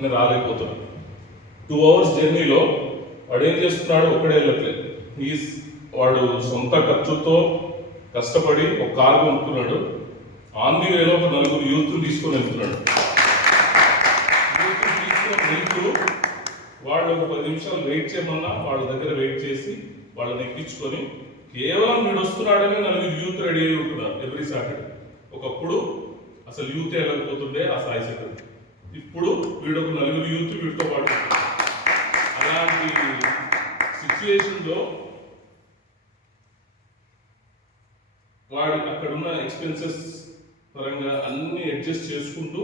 నేను రాలేకపోతున్నాను. 2 hours జర్నీలో వాడు ఏం చేస్తున్నాడు, ఒక్కడే వెళ్ళట్లేదు. వాడు సొంత ఖర్చుతో కష్టపడి ఒక కారు కొనుక్కున్నాడు. ఆన్ ది వేలో ఒక 4 యూత్ని తీసుకొని వెళ్తున్నాడు. వెళ్తూ వాళ్ళు ఒక 10 నిమిషాలు వెయిట్ చేయమన్నా వాళ్ళ దగ్గర వెయిట్ చేసి వాళ్ళని ఎక్కించుకొని కేవలం వీడు వస్తున్నాడని 4 యూత్ రెడీ అయి ఉంటున్నారు ఎవ్రీ సాటర్డే. ఒకప్పుడు అసలు యూత్ వెళ్ళకపోతుండే ఆ సాయి సెంటర్. ఇప్పుడు వీడు ఒక 4 యూత్ వీడితో పాటు. అలాంటి సిచ్యుయేషన్లో వాడు అక్కడున్న ఎక్స్పెన్సెస్ పరంగా అన్ని అడ్జస్ట్ చేసుకుంటూ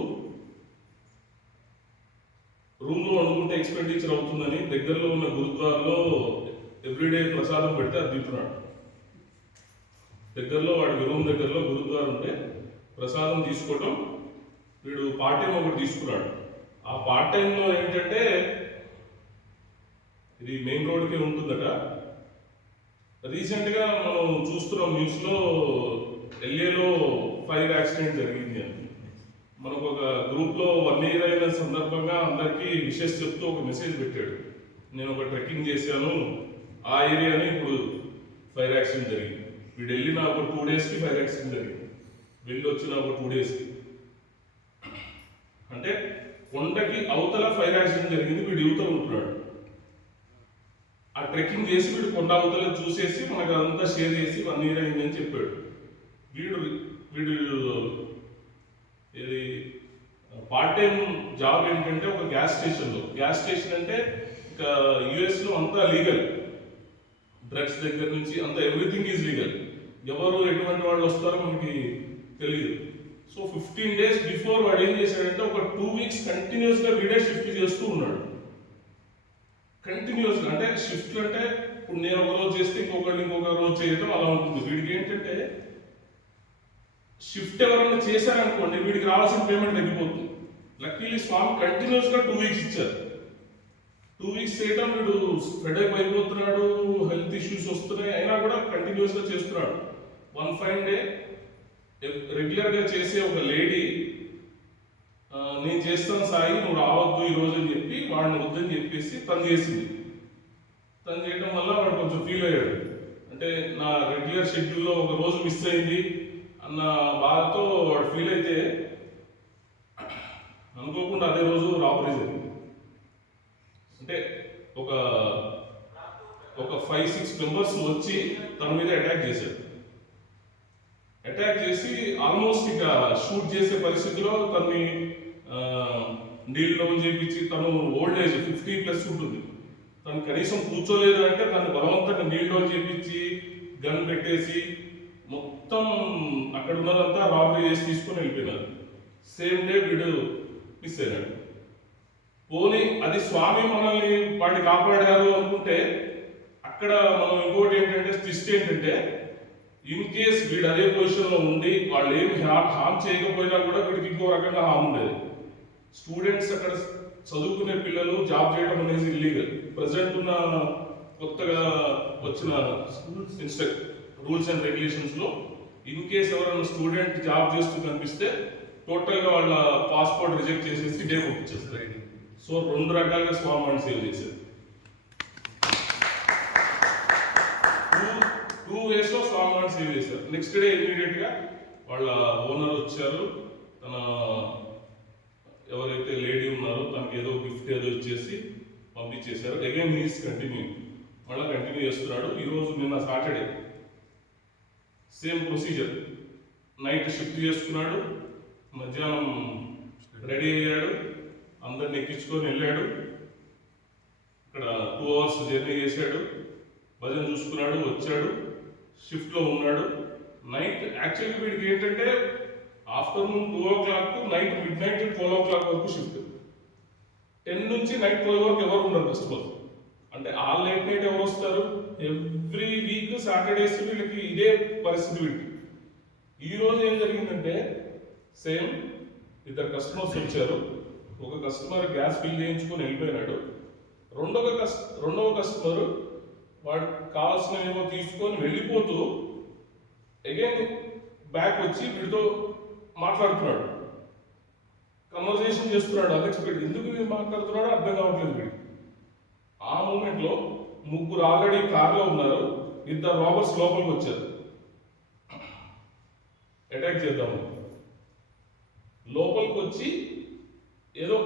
రూమ్లో వండుకుంటే ఎక్స్పెండిచర్ అవుతుందని దగ్గరలో ఉన్న గురుద్వారాలో ఎవ్రీడే ప్రసాదం పెడితే అది తింటున్నాడు. దగ్గరలో వాడికి రూమ్ దగ్గరలో గురుద్వారా ఉంటే ప్రసాదం తీసుకోవడం, వీడు పార్ట్ టైం ఒకటి తీసుకున్నాడు. ఆ పార్ట్ టైంలో ఏంటంటే ఇది మెయిన్ రోడ్కే ఉంటుందట. రీసెంట్గా మనం చూస్తున్నాం న్యూస్లో ఎల్ఏలో ఫైర్ యాక్సిడెంట్ జరిగింది అని. మనకు ఒక గ్రూప్లో 1 year అయిన సందర్భంగా అందరికీ విషెస్ చెప్తూ ఒక మెసేజ్ పెట్టాడు. నేను ఒక ట్రెక్కింగ్ చేశాను ఆ ఏరియాని, ఇప్పుడు ఫైర్ యాక్సిడెంట్ జరిగింది. వీడు వెళ్ళిన ఒక 2 daysకి ఫైర్ యాక్సిడెంట్ జరిగింది. వెళ్ళి వచ్చిన ఒక 2 daysకి. అంటే కొండకి అవతల ఫైర్ యాక్సిడెంట్ జరిగింది, వీడు యువతలు ఉంటున్నాడు. ఆ ట్రెక్కింగ్ చేసి వీడు కొండ అవతల చూసేసి మనకు అంతా షేర్ చేసి 1 year అయిందని చెప్పాడు. వీడు ఇది పార్ట్ టైం జాబ్ ఏంటంటే ఒక గ్యాస్ స్టేషన్ అంటే ఇక యుఎస్లో అంతా లీగల్. డ్రగ్స్ దగ్గర నుంచి అంతా ఎవ్రీథింగ్ ఈజ్ లీగల్. ఎవరు ఎటువంటి వాళ్ళు వస్తారో మనకి తెలియదు. సో 15 days బిఫోర్ వాడు ఏం చేశాడంటే ఒక 2 weeks కంటిన్యూస్గా వీడే షిఫ్ట్ చేస్తూ ఉన్నాడు. కంటిన్యూస్గా అంటే షిఫ్ట్ అంటే ఇప్పుడు నేను ఒక రోజు చేస్తే ఇంకొక రోజు చేయడం అలా ఉంటుంది. వీడికి ఏంటంటే షిఫ్ట్ ఎవరైనా చేశారనుకోండి వీడికి రావాల్సిన పేమెంట్ తగ్గిపోతుంది. లక్కీలీ స్వామి కంటిన్యూస్గా 2 weeks ఇచ్చారు. 2 weeks చేయడం వీడు స్ప్రెడ్ అయిపోతున్నాడు, హెల్త్ ఇష్యూస్ వస్తున్నాయి, అయినా కూడా కంటిన్యూస్గా చేస్తున్నాడు. 1 fine day రెగ్యులర్గా చేసే ఒక లేడీ నేను చేస్తాను సాయి నువ్వు రావద్దు ఈరోజు అని చెప్పి వాడిని వద్దని చెప్పేసి తను చేసింది. తను చేయడం వల్ల వాడు కొంచెం ఫీల్ అయ్యాడు. అంటే నా రెగ్యులర్ షెడ్యూల్లో ఒక రోజు మిస్ అయింది అన్న బాధతో వాడు ఫీల్ అయితే అనుకోకుండా అదే రోజు రాబరీ జరిగింది. అంటే ఒక 5-6 members వచ్చి తన మీద అటాక్ చేశాడు. అటాక్ చేసి ఆల్మోస్ట్ ఇక షూట్ చేసే పరిస్థితిలో తనని నీళ్ళు చేయించి, తను ఓల్డ్ ఏజ్ 50+ ఉంటుంది, తను కనీసం కూర్చోలేదు అంటే తను బలవంతంగా నీళ్ళు చేయించి గన్ పెట్టేసి మొత్తం అక్కడ ఉన్నదంతా రాబరీ చేసి తీసుకొని వెళ్ళిపోయినారు. సేమ్ డే వీడు మిస్ అయినాడు. పోనీ అది స్వామి మనల్ని వాడిని కాపాడారు అనుకుంటే అక్కడ మనం ఇంకోటి ఏంటంటే ట్విస్ట్ ఏంటంటే ఇన్ కేస్ వీడు అదే పొజిషన్లో ఉండి వాళ్ళు ఏమి హామ్ చేయకపోయినా కూడా వీడికి ఇంకో రకంగా హామ్ ఉండేది. స్టూడెంట్స్ అక్కడ చదువుకునే పిల్లలు జాబ్ చేయడం అనేది ఇల్లీగల్. ప్రజెంట్ ఉన్న కొత్తగా వచ్చిన రూల్స్ అండ్ రెగ్యులేషన్స్లో ఇన్ కేస్ ఎవరైనా స్టూడెంట్ జాబ్ చేస్తూ కనిపిస్తే టోటల్గా వాళ్ళ పాస్పోర్ట్ రిజెక్ట్ చేసేసి డే పంపించేస్తారు. సో 2 రకాలుగా స్వామి అని సేవ్ చేశారు. 2 ways స్వామి అని సేవ్ చేశారు. నెక్స్ట్ డే ఇమీడియట్గా వాళ్ళ ఓనర్ వచ్చారు. తన ఎవరైతే లేడీ ఉన్నారో తనకి ఏదో గిఫ్ట్ ఏదో ఇచ్చేసి పంపించేశారు. అగైన్ హీస్ కంటిన్యూ చేస్తున్నాడు. ఈరోజు నిన్న Saturday same procedure. Night shift చేసుకున్నాడు, మధ్యాహ్నం రెడీ అయ్యాడు, అందరిని ఎక్కించుకొని వెళ్ళాడు. ఇక్కడ 2 hours జర్నీ చేశాడు, భజన చూసుకున్నాడు, వచ్చాడు, షిఫ్ట్లో ఉన్నాడు. నైట్ యాక్చువల్లీ వీడికి ఏంటంటే afternoon 2 o'clock night midnight 12 o'clock వరకు షిఫ్ట్. 10 నుంచి నైట్ 12 వరకు ఎవరు ఉన్నారు కస్టమర్. అంటే ఆ లేట్ నైట్ ఎవరు వస్తారు? ఎవ్రీ వీక్ సాటర్డేస్ వీళ్ళకి ఇదే పరిస్థితి. వీళ్ళకి ఈరోజు ఏం జరిగిందంటే సేమ్ 2 customers వచ్చారు. ఒక కస్టమర్ గ్యాస్ ఫిల్ చేయించుకొని వెళ్ళిపోయినాడు. రెండవ కస్టమర్ వాడు కావాల్సినవేమో తీసుకొని వెళ్ళిపోతూ అగైన్ బ్యాక్ వచ్చి వీడితో మాట్లాడుతున్నాడు. కన్వర్జేషన్ చేస్తున్నాడు అన్ఎక్స్పెక్టెడ్. ఎందుకు ఇది మాట్లాడుతున్నాడో అర్థం కావట్లేదు వీడికి. ఆ మూమెంట్లో ముగ్గురు ఆల్రెడీ కార్లో ఉన్నారు, ఇద్దరు రాబర్స్ లోపలికి వచ్చారు అటాక్ చేద్దాము. లోపలికి వచ్చి ఏదో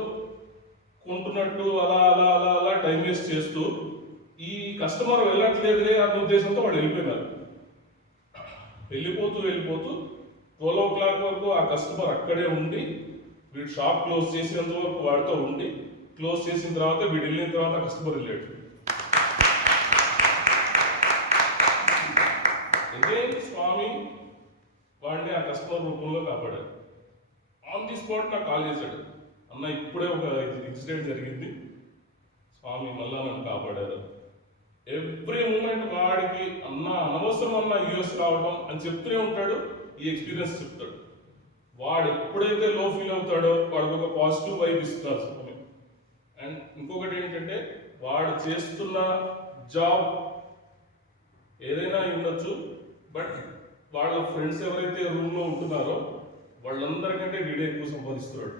కొంటున్నట్టు అలా అలా అలా అలా టైం వేస్ట్ చేస్తూ ఈ కస్టమర్ వెళ్ళట్లేదులే అన్న ఉద్దేశంతో వాళ్ళు వెళ్ళిపోయినారు. వెళ్ళిపోతూ 12 o'clock వరకు ఆ కస్టమర్ అక్కడే ఉండి వీడు షాప్ క్లోజ్ చేసేంత వరకు వాడితో ఉండి, క్లోజ్ చేసిన తర్వాత వీడు వెళ్ళిన తర్వాత కస్టమర్ వెళ్ళాడు. ఇదే స్వామి వాడిని ఆ కస్టమర్ రూపంలో కాపాడాడు. ఆన్ ది స్పాట్ నాకు కాల్ చేశాడు, అన్న ఇప్పుడే ఒక ఇన్సిడెంట్ జరిగింది, స్వామి మళ్ళా నన్ను కాపాడారు. ఎవ్రీ మూమెంట్ వాడికి అన్న అనవసరం అన్న యూఎస్ రావడం అని చెప్తూనే ఉంటాడు, ఈ ఎక్స్పీరియన్స్ చెప్తాడు. వాడు ఎప్పుడైతే లో ఫీల్ అవుతాడో వాడికి ఒక పాజిటివ్ వైబ్ ఇస్తున్నారు స్వామి. అండ్ ఇంకొకటి ఏంటంటే వాడు చేస్తున్న జాబ్ ఏదైనా ఉండొచ్చు, బట్ వాళ్ళ ఫ్రెండ్స్ ఎవరైతే రూమ్లో ఉంటున్నారో వాళ్ళందరికంటే వీడే ఎక్కువ సంపాదిస్తున్నాడు.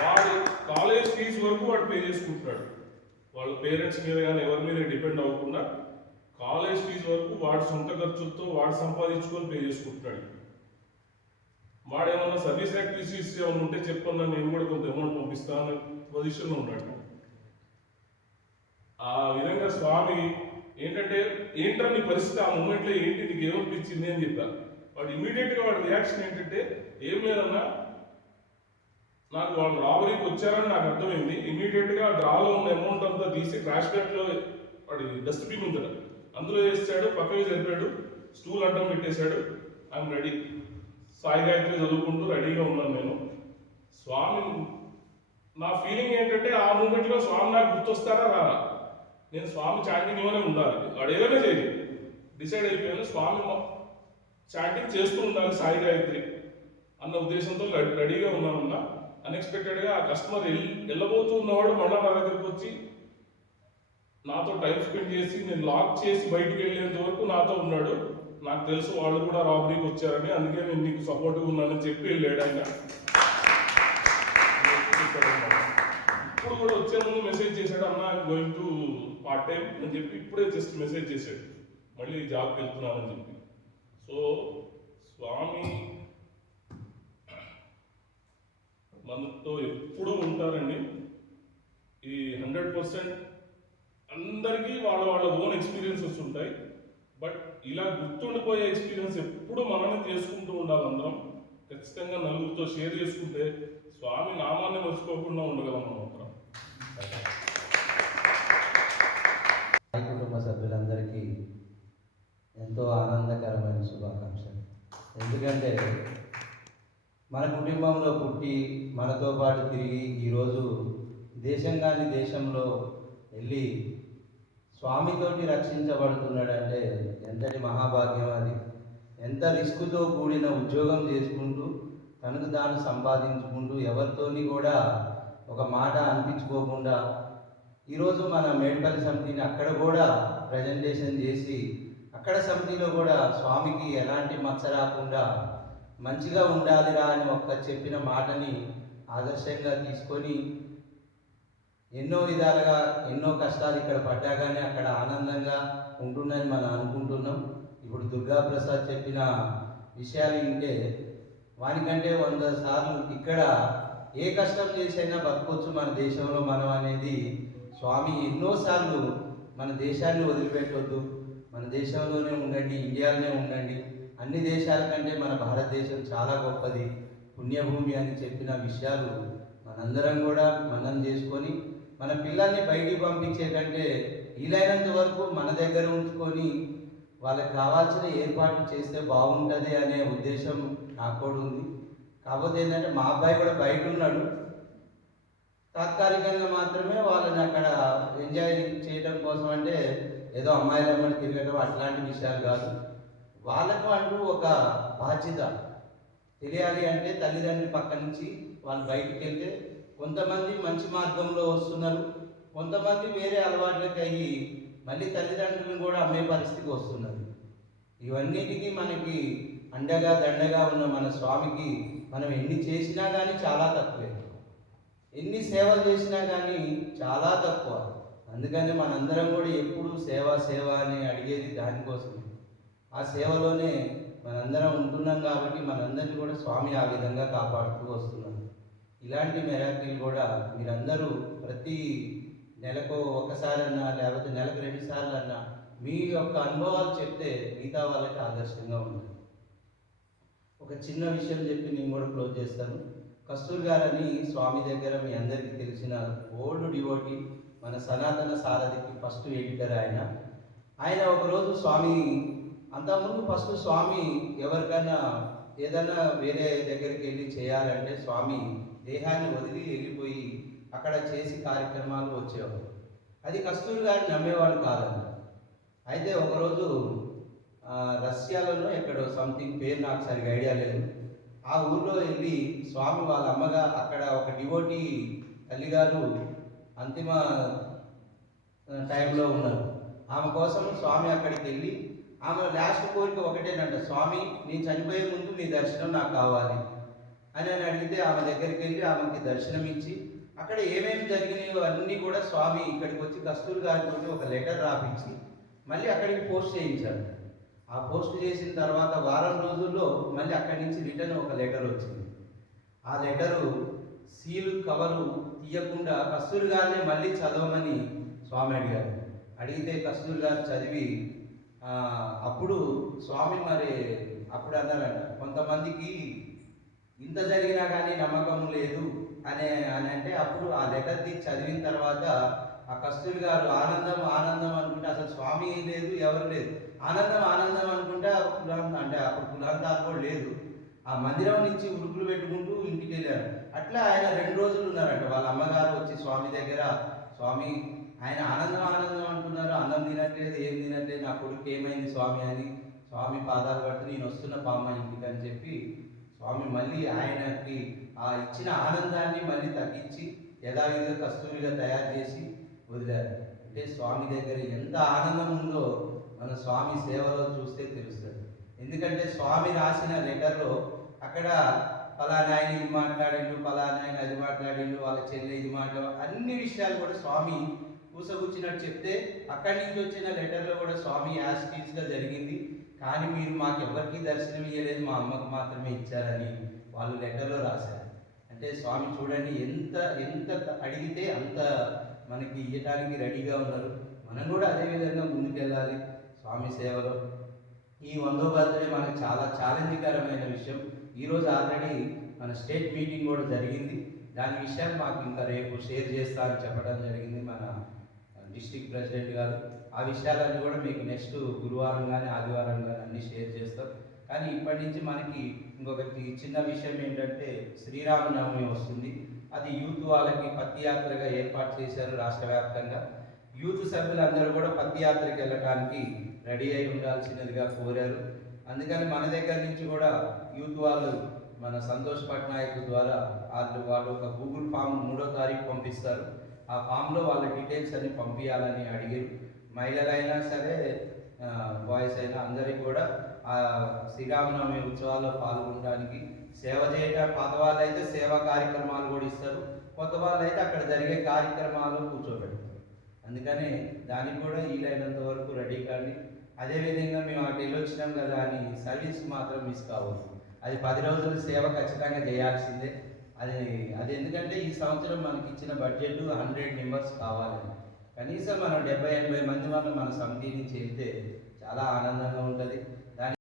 వాడు కాలేజ్ ఫీజు వరకు వాడు పే చేసుకుంటున్నాడు. వాళ్ళ పేరెంట్స్ మీద కానీ ఎవరి మీద డిపెండ్ అవ్వకుండా కాలేజ్ ఫీజు వరకు వాడి సొంత ఖర్చులతో వాడు సంపాదించుకొని పే చేసుకుంటున్నాడు. వాడు ఏమన్నా సర్వీస్ యాక్టివిటీస్ ఏమైనా ఉంటే చెప్పన్నా, నేను కూడా కొంత అమౌంట్ పంపిస్తాను పొజిషన్లో ఉన్నాడు. ఆ విధంగా స్వామి ఏంటంటే ఏంట్రా నీ పరిస్థితి, ఆ మూమెంట్లో ఏంటి నీకు ఏమనిపించింది అని చెప్పారు. వాడు ఇమీడియట్గా వాడి రియాక్షన్ ఏంటంటే ఏం లేదన్నా, నాకు వాళ్ళు రాబరీకి వచ్చారని నాకు అర్థమైంది. ఇమీడియట్గా డ్రాలో ఉన్న అమౌంట్ అంతా తీసి క్రాష్ బ్యాగ్లో వాడి డస్ట్బిన్ ఉంది అందులో వేసాడు, పక్కకి జరిపాడు, స్టూల్ అడ్డం పెట్టేశాడు. ఐఎమ్ రెడీ, సాయి గాయత్రి చదువుకుంటూ రెడీగా ఉన్నాను నేను. స్వామి నా ఫీలింగ్ ఏంటంటే ఆ మూమెంట్లో స్వామి నాకు గుర్తొస్తారా రారా, నేను స్వామి చాటింగ్లోనే ఉండాలి. వాడు ఏదైనా చేయాలి డిసైడ్ అయిపోయాను, స్వామి చాటింగ్ చేస్తూ ఉండాలి సాయి గాయత్రి అన్న ఉద్దేశంతో రెడీగా ఉన్నానన్నా. అన్ఎక్స్పెక్టెడ్గా ఆ కస్టమర్ వెళ్ళబోతూ ఉన్నవాడు మళ్ళా నా దగ్గరికి వచ్చి నాతో టైం స్పెండ్ చేసి నేను లాక్ చేసి బయటికి వెళ్ళేంత వరకు నాతో ఉన్నాడు. నాకు తెలుసు వాళ్ళు కూడా రాబరీకి వచ్చారని, అందుకే నేను నీకు సపోర్ట్గా ఉన్నానని చెప్పి వెళ్ళాడు ఆయన. ఇప్పుడు కూడా వచ్చే ముందు మెసేజ్ చేశాడు, అన్న I'm going to part time అని చెప్పి ఇప్పుడే జస్ట్ మెసేజ్ చేశాడు, మళ్ళీ జాబ్కి వెళ్తున్నానని చెప్పి. సో స్వామి మనతో ఎప్పుడూ ఉంటారండి. ఈ 100% అందరికీ వాళ్ళ ఓన్ ఎక్స్పీరియన్సెస్ ఉంటాయి, బట్ ఇలా గుర్తుండిపోయే ఎక్స్పీరియన్స్ ఎప్పుడు మనమే చేసుకుంటూ ఉండాలి. అందరం ఖచ్చితంగా నలుగురితో షేర్ చేసుకుంటే స్వామి నామాన్ని మర్చిపోకుండా ఉండగలం మనం మాత్రం. కుటుంబ సభ్యులందరికీ ఎంతో ఆనందకరమైన శుభాకాంక్షలు. ఎందుకంటే మన కుటుంబంలో పుట్టి మనతో పాటు తిరిగి ఈరోజు దేశం కాని దేశంలో వెళ్ళి స్వామితోటి రక్షించబడుతున్నాడంటే ఎంతటి మహాభాగ్యం అది. ఎంత రిస్కుతో కూడిన ఉద్యోగం చేసుకుంటూ తనకు తాను సంపాదించుకుంటూ ఎవరితోని కూడా ఒక మాట అనిపించుకోకుండా ఈరోజు మన మేడ్పల్లి సమితిని అక్కడ కూడా ప్రజెంటేషన్ చేసి అక్కడ సమితిలో కూడా స్వామికి ఎలాంటి మచ్చ రాకుండా మంచిగా ఉండాలిరా అని చెప్పిన మాటని ఆదర్శంగా తీసుకొని ఎన్నో విధాలుగా ఎన్నో కష్టాలు ఇక్కడ పడ్డాగానే అక్కడ ఆనందంగా ఉంటుందని మనం అనుకుంటున్నాం. ఇప్పుడు దుర్గాప్రసాద్ చెప్పిన విషయాలు వింటే వానికంటే 100 సార్లు ఇక్కడ ఏ కష్టం చేసైనా బతకొచ్చు మన దేశంలో మనం అనేది స్వామి ఎన్నోసార్లు మన దేశాన్ని వదిలిపెట్టొద్దు, మన దేశంలోనే ఉండండి, ఇండియాలోనే ఉండండి, అన్ని దేశాల కంటే మన భారతదేశం చాలా గొప్పది, పుణ్యభూమి అని చెప్పిన విషయాలు మనందరం కూడా మనం చేసుకొని మన పిల్లల్ని బయటికి పంపించే కంటే వీలైనంత వరకు మన దగ్గర ఉంచుకొని వాళ్ళకి కావాల్సిన ఏర్పాట్లు చేస్తే బాగుంటుంది అనే ఉద్దేశం నాకు కూడా ఉంది. కాకపోతే ఏంటంటే మా అబ్బాయి కూడా బయట ఉన్నాడు, తాత్కాలికంగా మాత్రమే వాళ్ళని అక్కడ ఎంజాయ్ చేయడం కోసం, అంటే ఏదో అమ్మాయిలమ్మని తిరగడం అట్లాంటి విషయాలు కాదు. వాళ్ళకు అంటూ ఒక బాధ్యత తెలియాలి. అంటే తల్లిదండ్రుల పక్క నుంచి వాళ్ళు బయటికి వెళ్తే కొంతమంది మంచి మార్గంలో వస్తున్నారు, కొంతమంది వేరే అలవాట్లకి అయ్యి మళ్ళీ తల్లిదండ్రులను కూడా అమ్మే పరిస్థితికి వస్తున్నారు. ఇవన్నిటికీ మనకి అండగా దండగా ఉన్న మన స్వామికి మనం ఎన్ని చేసినా కానీ చాలా తక్కువే, ఎన్ని సేవలు చేసినా కానీ చాలా తక్కువ. అందుకని మనందరం కూడా ఎప్పుడు సేవ సేవ అని అడిగేది దానికోసమే. ఆ సేవలోనే మనందరం ఉంటున్నాం కాబట్టి మనందరినీ కూడా స్వామి ఆ విధంగా కాపాడుతూ వస్తున్నాడు. ఇలాంటి మెరాకిల్ కూడా మీరందరూ ప్రతి నెలకు ఒకసారన్నా లేకపోతే నెలకు 2 సార్లు అన్నా మీ యొక్క అనుభవాలు చెప్తే మిగతా వాళ్ళకి ఆదర్శంగా ఉంటుంది. ఒక చిన్న విషయం చెప్పి నేను కూడా క్లోజ్ చేస్తాను. కస్తూర్ గారని స్వామి దగ్గర మీ అందరికీ తెలిసిన ఓల్డ్ డివోటీ, మన సనాతన సారథికి ఫస్ట్ ఎడిటర్ ఆయన ఒకరోజు స్వామి అంతకుముందు ఫస్ట్ స్వామి ఎవరికైనా ఏదైనా వేరే దగ్గరికి వెళ్ళి చేయాలంటే స్వామి దేహాన్ని వదిలి వెళ్ళిపోయి అక్కడ చేసి కార్యక్రమాలు వచ్చేవారు. అది కస్తూరి గారిని నమ్మేవాళ్ళు కాదన్న. అయితే ఒకరోజు రష్యాలోనో ఎక్కడో సంథింగ్ పేరు నాకు సరిగా ఐడియా లేదు, ఆ ఊర్లో వెళ్ళి స్వామి వాళ్ళ అమ్మగా అక్కడ ఒక డివోటీ తల్లిగారు అంతిమ టైంలో ఉన్నారు. ఆమె కోసం స్వామి అక్కడికి వెళ్ళి ఆమె లాస్ట్ కోరిక ఒకటేనంట, స్వామి నేను చనిపోయే ముందు మీ దర్శనం నాకు కావాలి అని అడిగితే ఆమె దగ్గరికి వెళ్ళి ఆమెకి దర్శనం ఇచ్చి అక్కడ ఏమేమి జరిగినాయో అన్నీ కూడా స్వామి ఇక్కడికి వచ్చి కస్తూరి గారితో ఒక లెటర్ రాపించి మళ్ళీ అక్కడికి పోస్ట్ చేయించారు. ఆ పోస్ట్ చేసిన తర్వాత వారం రోజుల్లో మళ్ళీ అక్కడి నుంచి రిటర్న్ ఒక లెటర్ వచ్చింది. ఆ లెటరు సీలు కవరు తీయకుండా కస్తూరి గారిని మళ్ళీ చదవమని స్వామి అడిగితే కస్తూరి గారు చదివి అప్పుడు స్వామి మరి అప్పుడు అన్నారంట, కొంతమందికి ఇంత జరిగినా కానీ నమ్మకం లేదు అని అంటే అప్పుడు ఆ లెటర్ తీసి చదివిన తర్వాత ఆ కస్తూరి గారు ఆనందం ఆనందం అనుకుంటే అసలు స్వామి లేదు ఎవరు లేదు, ఆనందం ఆనందం అనుకుంటే అంటే అప్పుడు కులాంతాలు కూడా లేదు, ఆ మందిరం నుంచి ఉరుకులు పెట్టుకుంటూ ఇంటికి వెళ్ళారు. అట్లా ఆయన 2 రోజులు ఉన్నారంట. వాళ్ళ అమ్మగారు వచ్చి స్వామి దగ్గర, స్వామి ఆయన ఆనందం ఆనందం అంటున్నారు, అన్నం తినట్లేదు, ఏం తినట్లేదు, నా కొడుకు ఏమైంది స్వామి అని స్వామి పాదాలు పట్టి నేను వస్తున్న పామ ఇంటికి అని చెప్పి స్వామి మళ్ళీ ఆయనకి ఆ ఇచ్చిన ఆనందాన్ని మళ్ళీ తగ్గించి యథావిధిగా కస్తూరిగా తయారు చేసి వదిలారు. అంటే స్వామి దగ్గర ఎంత ఆనందం ఉందో మన స్వామి సేవలో చూస్తే తెలుస్తుంది. ఎందుకంటే స్వామి రాసిన లెటర్లో అక్కడ ఫలానా ఆయన ఇది మాట్లాడిండు, ఫలానా ఆయన అది మాట్లాడిండు, వాళ్ళ చెల్లె ఇది మాట్లాడు, అన్ని విషయాలు కూడా స్వామి పూసగుచ్చినట్టు చెప్తే అక్కడి నుంచి వచ్చిన లెటర్లో కూడా స్వామి యాస్టీస్గా జరిగింది, కానీ మీరు మాకు ఎవరికి దర్శనం ఇవ్వలేదు, మా అమ్మకు మాత్రమే ఇచ్చారని వాళ్ళు లెటర్లో రాశారు. అంటే స్వామి చూడండి ఎంత ఎంత అడిగితే అంత మనకి ఇవ్వడానికి రెడీగా ఉన్నారు. మనం కూడా అదేవిధంగా ముందుకెళ్ళాలి స్వామి సేవలో. ఈ 100వ బర్త్డే మనకు చాలా ఛాలెంజ్కరమైన విషయం. ఈరోజు ఆల్రెడీ మన స్టేట్ మీటింగ్ కూడా జరిగింది. దాని విషయాలు మాకు ఇంకా రేపు షేర్ చేస్తా అని చెప్పడం జరిగింది మన డిస్ట్రిక్ట్ ప్రెసిడెంట్ గారు. ఆ విషయాలన్నీ కూడా మీకు నెక్స్ట్ గురువారం కానీ ఆదివారం కానీ అన్నీ షేర్ చేస్తాం. కానీ ఇప్పటి నుంచి మనకి ఇంకొకటి చిన్న విషయం ఏంటంటే శ్రీరామనవమి వస్తుంది. అది యూత్ వాళ్ళకి పత్తి యాత్రగా ఏర్పాటు చేశారు రాష్ట్ర వ్యాప్తంగా. యూత్ సభ్యులందరూ కూడా పత్తి యాత్రకి వెళ్ళడానికి రెడీ అయి ఉండాల్సినదిగా కోరారు. అందుకని మన దగ్గర నుంచి కూడా యూత్ వాళ్ళు మన సంతోష్ పట్నాయక్ ద్వారా వాళ్ళు ఒక గూగుల్ ఫామ్ 3వ తారీఖు పంపిస్తారు. ఆ ఫామ్లో వాళ్ళ డీటెయిల్స్ అన్ని పంపించాలని అడిగారు. మహిళలైనా సరే బాయ్స్ అయినా అందరికీ కూడా ఆ శ్రీరామనవమి ఉత్సవాల్లో పాల్గొనడానికి సేవ చేయడం, పాత వాళ్ళు అయితే సేవా కార్యక్రమాలు కూడా ఇస్తారు, కొత్త వాళ్ళు అయితే అక్కడ జరిగే కార్యక్రమాలు కూర్చోబెడతారు. అందుకని దానికి కూడా వీలైనంత వరకు రెడీ కానీ. అదేవిధంగా మేము అటు వెళ్ళొచ్చినాం కదా అని సర్వీస్ మాత్రం మిస్ కావద్దు. అది 10 రోజుల సేవ ఖచ్చితంగా చేయాల్సిందే. అది ఎందుకంటే ఈ సంవత్సరం మనకి ఇచ్చిన బడ్జెట్ 100 మెంబర్స్ కావాలని, కనీసం మనం 70-80 మంది వల్ల మన సమితి నుంచి వెళ్తే చాలా ఆనందంగా ఉంటుంది.